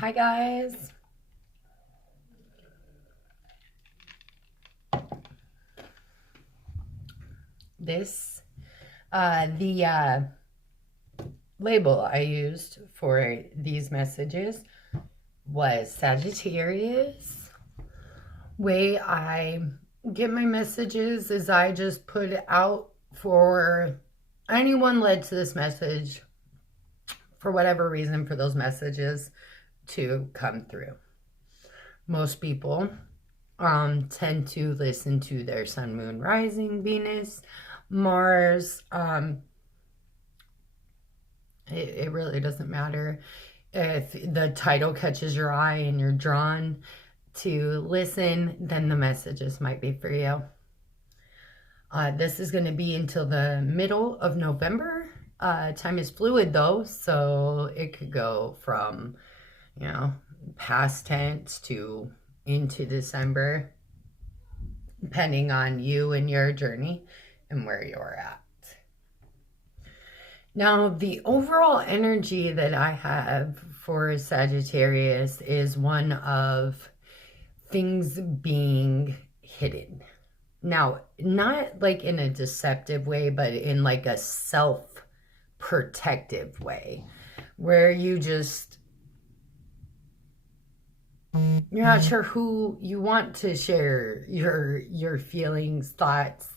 Hi guys. This the label I used for these messages was Sagittarius. Way I get my messages is I just put it out for anyone led to this message for whatever reason for those messages to come through. Most people tend to listen to their sun, moon, rising, Venus, Mars. It really doesn't matter if the title catches your eye and you're drawn to listen, then the messages might be for you. This is going to be until the middle of November. Time is fluid though, so it could go from, past tense to into December, depending on you and your journey and where you're at. Now, the overall energy that I have for Sagittarius is one of things being hidden. Now, not like in a deceptive way, but in like a self-protective way, where you're not sure who you want to share your feelings, thoughts,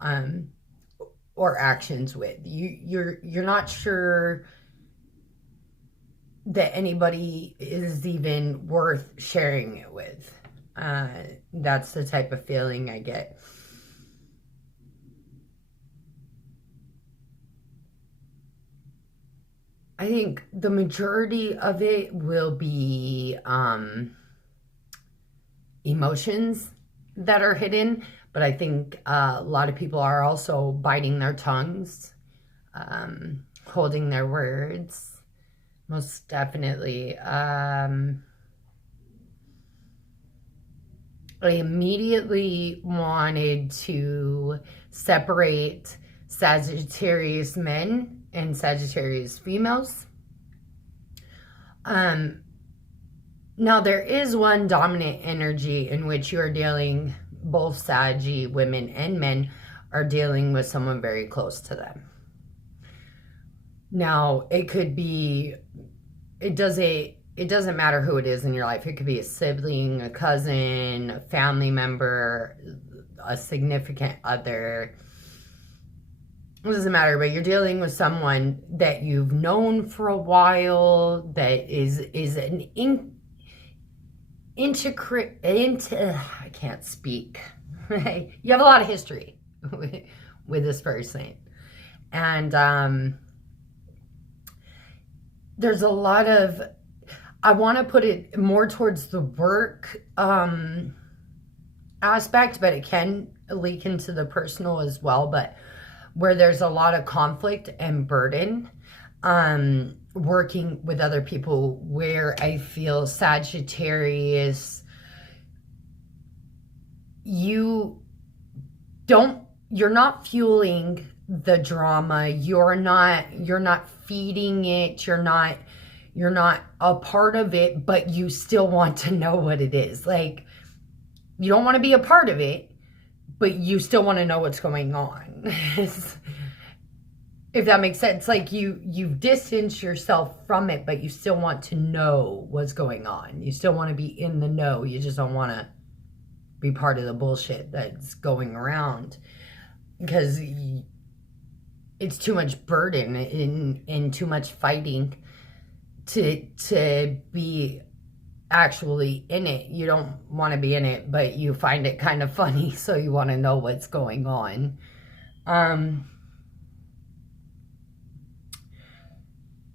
or actions with. You're not sure that anybody is even worth sharing it with. That's the type of feeling I get. I think the majority of it will be emotions that are hidden, but I think a lot of people are also biting their tongues, holding their words, most definitely. I immediately wanted to separate Sagittarius men and Sagittarius females. Now there is one dominant energy in which you are dealing, both Saggy women and men are dealing with someone very close to them. Now it could be, it doesn't matter who it is in your life. It could be a sibling, a cousin, a family member, a significant other. It doesn't matter, but you're dealing with someone that you've known for a while, that is an I can't speak. You have a lot of history with this person. And there's a lot of, I want to put it more towards the work aspect, but it can leak into the personal as well. But where there's a lot of conflict and burden, working with other people, where I feel Sagittarius, you're not fueling the drama, you're not feeding it, you're not a part of it, but you still want to know what it is. Like, you don't want to be a part of it, but you still want to know what's going on. If that makes sense. Like, you've distanced yourself from it, but you still want to know what's going on. You still want to be in the know. You just don't want to be part of the bullshit that's going around, because it's too much burden and too much fighting to be actually in it. You don't want to be in it, but you find it kind of funny, so you want to know what's going on.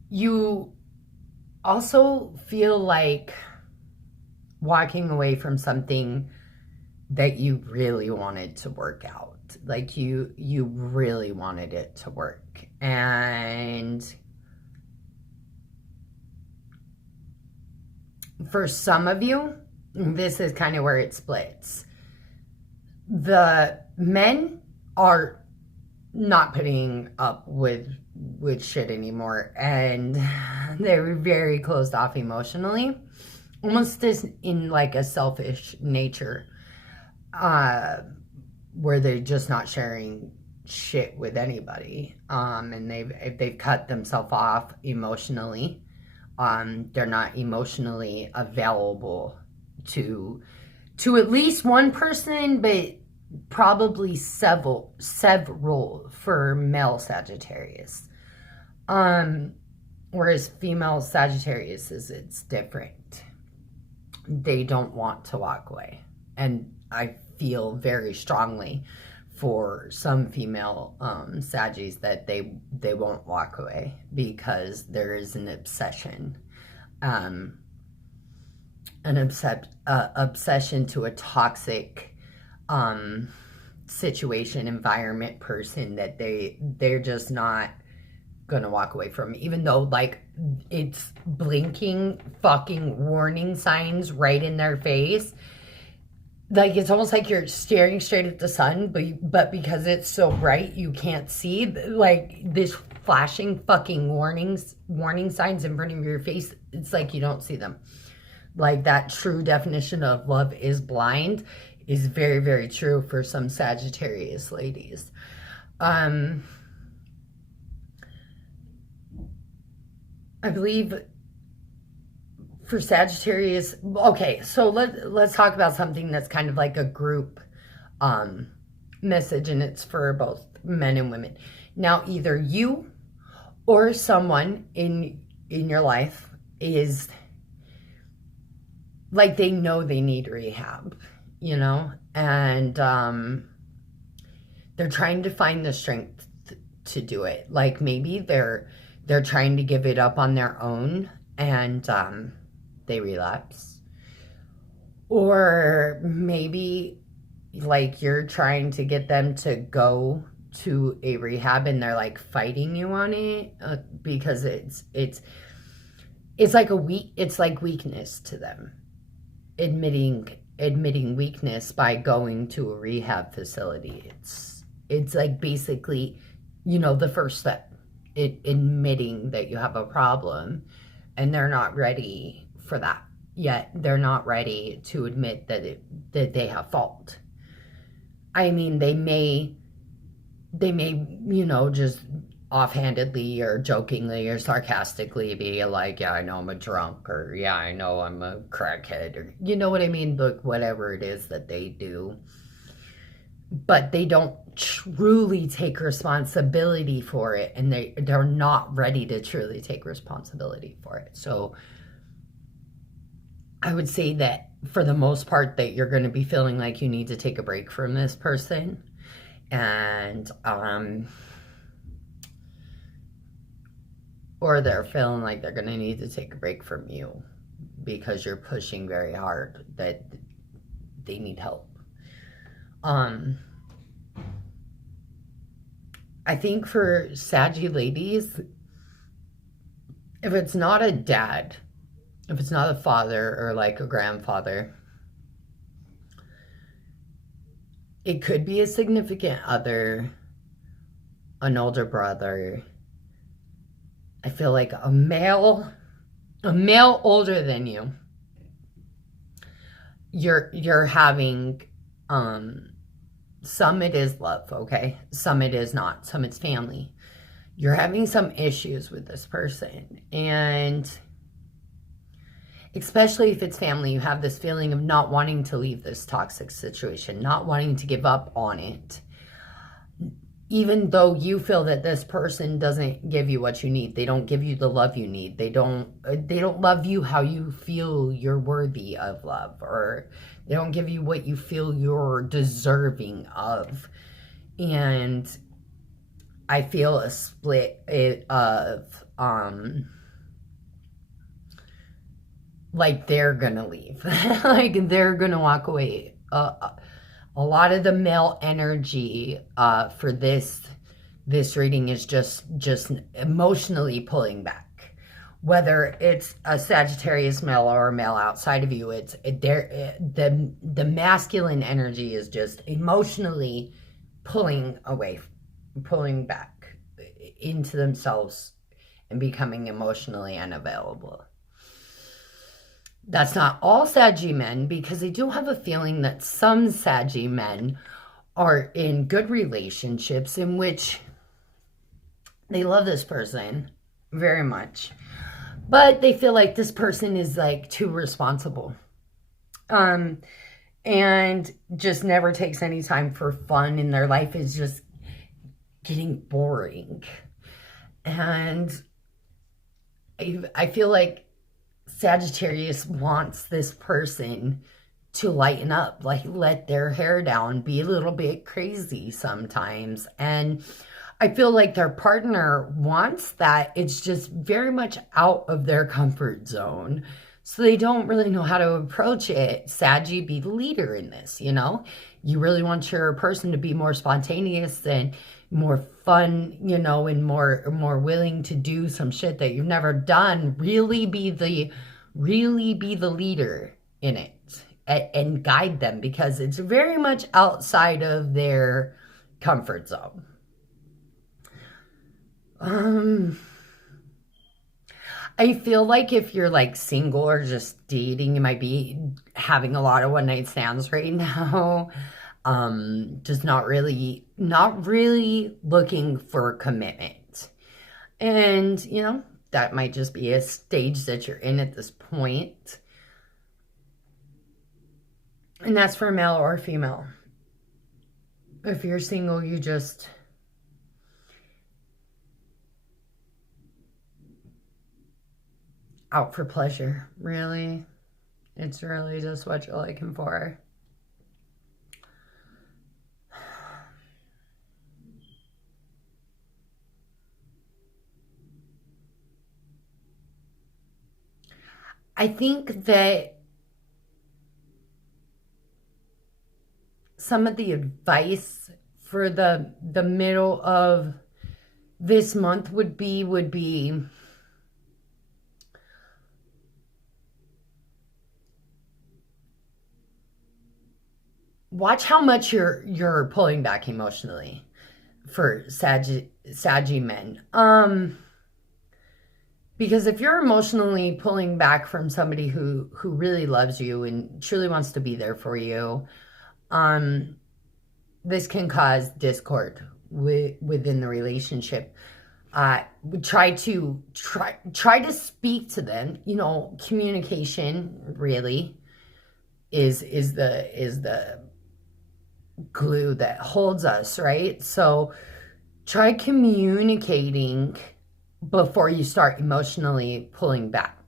You also feel like walking away from something that you really wanted to work out. Like you really wanted it to work. And for some of you, this is kind of where it splits. The men are not putting up with shit anymore, and they're very closed off emotionally, almost as in like a selfish nature, where they're just not sharing shit with anybody, and they've cut themselves off emotionally. They're not emotionally available to at least one person, but probably several for male Sagittarius. Whereas female Sagittarius it's different. They don't want to walk away, and I feel very strongly for some female Saggies that they won't walk away because there is an obsession, obsession to a toxic situation, environment, person that they're just not gonna walk away from, even though like it's blinking fucking warning signs right in their face. Like, it's almost like you're staring straight at the sun, but because it's so bright, you can't see, like, this flashing fucking warning signs in front of your face. It's like you don't see them. Like, that true definition of love is blind is very, very true for some Sagittarius ladies. I believe for Sagittarius, okay, so let's talk about something that's kind of like a group message, and it's for both men and women. Now, either you or someone in your life is like, they know they need rehab, you know, and they're trying to find the strength to do it. Like, maybe they're trying to give it up on their own, and they relapse. Or maybe like you're trying to get them to go to a rehab and they're like fighting you on it, because it's like it's like weakness to them, admitting weakness by going to a rehab facility. It's like basically, you know, the first step, admitting that you have a problem, and they're not ready for that yet. They're not ready to admit that they have fault. I mean, they may, you know, just offhandedly or jokingly or sarcastically be like, yeah, I know I'm a drunk, or yeah, I know I'm a crackhead, or you know what I mean, but whatever it is that they do. But they don't truly take responsibility for it, and they're not ready to truly take responsibility for it. So I would say that for the most part that you're going to be feeling like you need to take a break from this person, and or they're feeling like they're going to need to take a break from you because you're pushing very hard that they need help. I think for Saggy ladies, if it's not a dad, if it's not a father or like a grandfather, it could be a significant other, an older brother. I feel like a male older than you. You're having, some it is love, okay? Some it is not. Some it's family. You're having some issues with this person, and especially if it's family, you have this feeling of not wanting to leave this toxic situation, not wanting to give up on it, even though you feel that this person doesn't give you what you need. They don't give you the love you need. They don't love you how you feel you're worthy of love, or they don't give you what you feel you're deserving of. And I feel a split of like they're gonna leave. Like they're gonna walk away. A lot of the male energy for this reading is just emotionally pulling back. Whether it's a Sagittarius male or a male outside of you, the masculine energy is just emotionally pulling away pulling back into themselves and becoming emotionally unavailable. That's not all Saggy men, because I do have a feeling that some Saggy men are in good relationships in which they love this person very much, but they feel like this person is like too responsible. And just never takes any time for fun, and their life is just getting boring. And I feel like Sagittarius wants this person to lighten up, like let their hair down, be a little bit crazy sometimes. And I feel like their partner wants that. It's just very much out of their comfort zone. So they don't really know how to approach it. Saggy, be the leader in this, you know? You really want your person to be more spontaneous and more fun, you know, and more willing to do some shit that you've never done. Really be the leader in it and guide them, because it's very much outside of their comfort zone. I feel like if you're like single or just dating, you might be having a lot of one night stands right now. Just not really looking for commitment. And, you know, that might just be a stage that you're in at this point. And that's for male or female. If you're single, you just out for pleasure, really. It's really just what you're looking for. I think that some of the advice for the middle of this month would be watch how much you're pulling back emotionally for Saggy men. Because if you're emotionally pulling back from somebody who really loves you and truly wants to be there for you, this can cause discord within the relationship. Try to speak to them. You know, communication really is the glue that holds us, right? So try communicating before you start emotionally pulling back.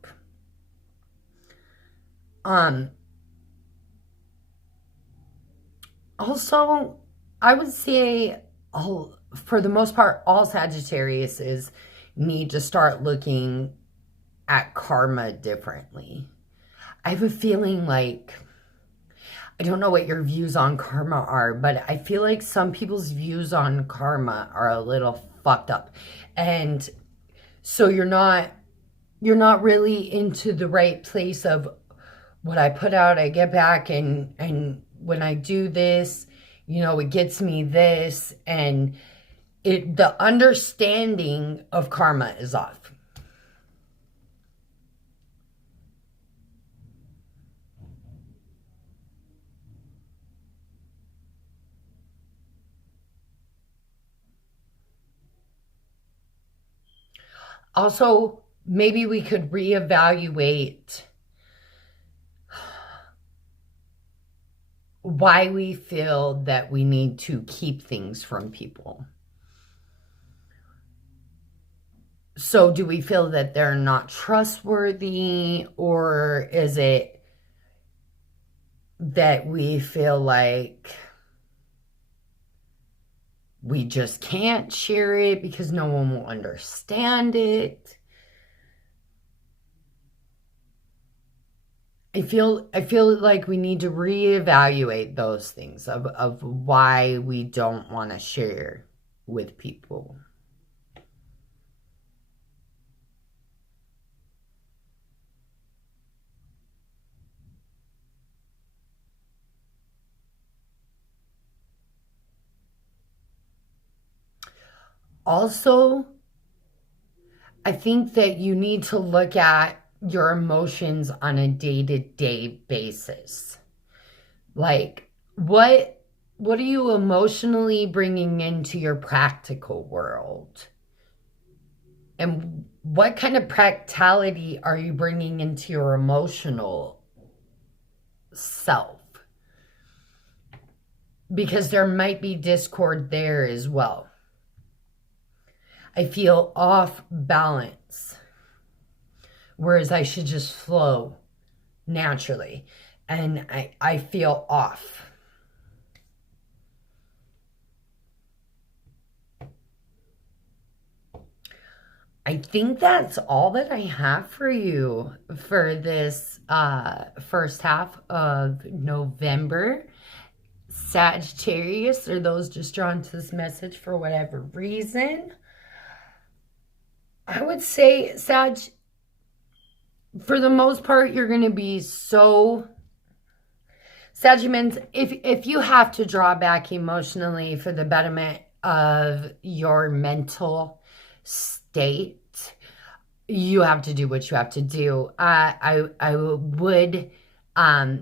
Also, I would say for the most part, all Sagittariuses need to start looking at karma differently. I have a feeling like, I don't know what your views on karma are, but I feel like some people's views on karma are a little fucked up. And so you're not really into the right place of what I put out, I get back, and when I do this, you know, it gets me this, and the understanding of karma is off. Also, maybe we could reevaluate why we feel that we need to keep things from people. So do we feel that they're not trustworthy, or is it that we feel like we just can't share it because no one will understand it? I feel like we need to reevaluate those things of why we don't want to share with people. Also, I think that you need to look at your emotions on a day-to-day basis. Like, what are you emotionally bringing into your practical world? And what kind of practicality are you bringing into your emotional self? Because there might be discord there as well. I feel off balance, whereas I should just flow naturally. And I feel off. I think that's all that I have for you for this first half of November. Sagittarius, or those just drawn to this message for whatever reason. I would say, Sag, for the most part, you're going to be so... Sagittarius, if you have to draw back emotionally for the betterment of your mental state, you have to do what you have to do. I would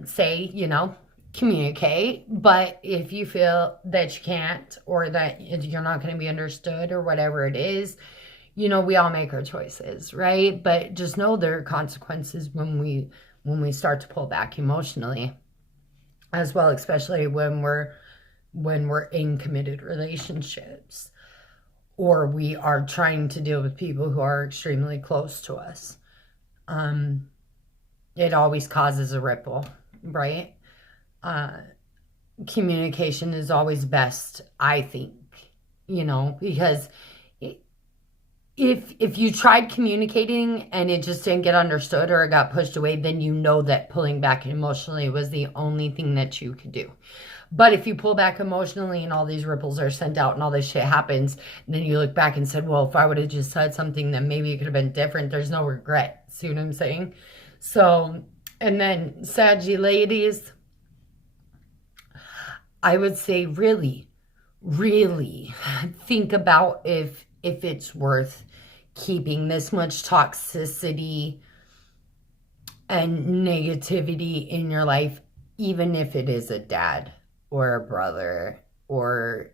say, you know, communicate, but if you feel that you can't, or that you're not going to be understood, or whatever it is, you know, we all make our choices, right? But just know there are consequences when we start to pull back emotionally as well, especially when we're in committed relationships, or we are trying to deal with people who are extremely close to us. It always causes a ripple, right? Communication is always best, I think, you know, because if you tried communicating and it just didn't get understood, or it got pushed away, then you know that pulling back emotionally was the only thing that you could do. But if you pull back emotionally and all these ripples are sent out and all this shit happens, then you look back and said, well, if I would have just said something, then maybe it could have been different. There's no regret. See what I'm saying? So, and then Saggy ladies, I would say really, really think about if it's worth keeping this much toxicity and negativity in your life, even if it is a dad or a brother or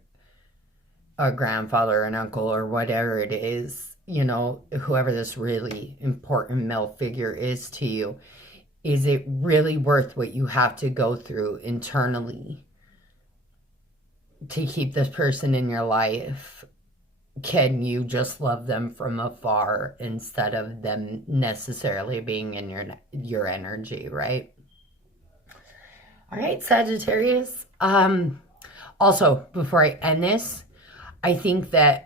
a grandfather, an uncle, or whatever it is, you know, whoever this really important male figure is to you. Is it really worth what you have to go through internally to keep this person in your life? Can you just love them from afar instead of them necessarily being in your energy, right? All right, Sagittarius. Also, before I end this, I think that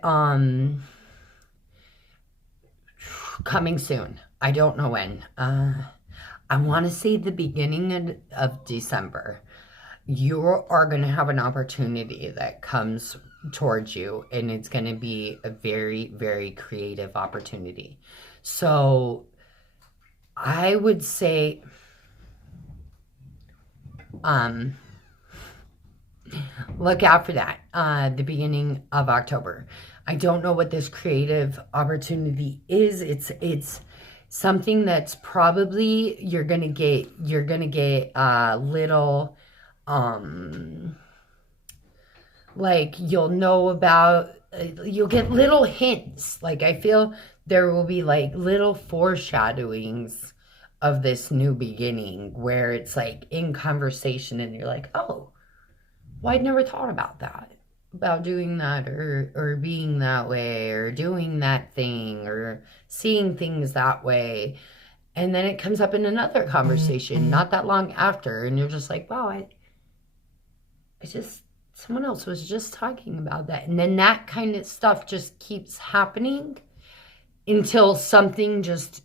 coming soon, I don't know when, I want to say the beginning of December, you are going to have an opportunity that comes towards you, and it's going to be a very, very creative opportunity. So I would say look out for that, the beginning of October. I don't know what this creative opportunity is. It's something that's probably you're gonna get little like you'll know about, you'll get little hints. Like I feel there will be like little foreshadowings of this new beginning where it's like in conversation and you're like, oh, well, I'd never thought about that, about doing that, or being that way, or doing that thing, or seeing things that way. And then it comes up in another conversation not that long after, and you're just like, wow, I just, someone else was just talking about that. And then that kind of stuff just keeps happening until something just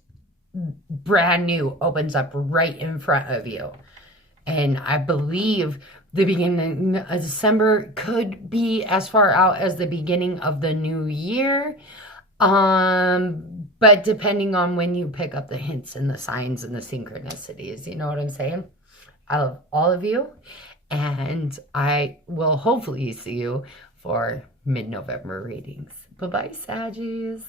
brand new opens up right in front of you. And I believe the beginning of December could be as far out as the beginning of the new year. But depending on when you pick up the hints and the signs and the synchronicities, you know what I'm saying? I love all of you, and I will hopefully see you for mid-November readings. Bye-bye, Saggies.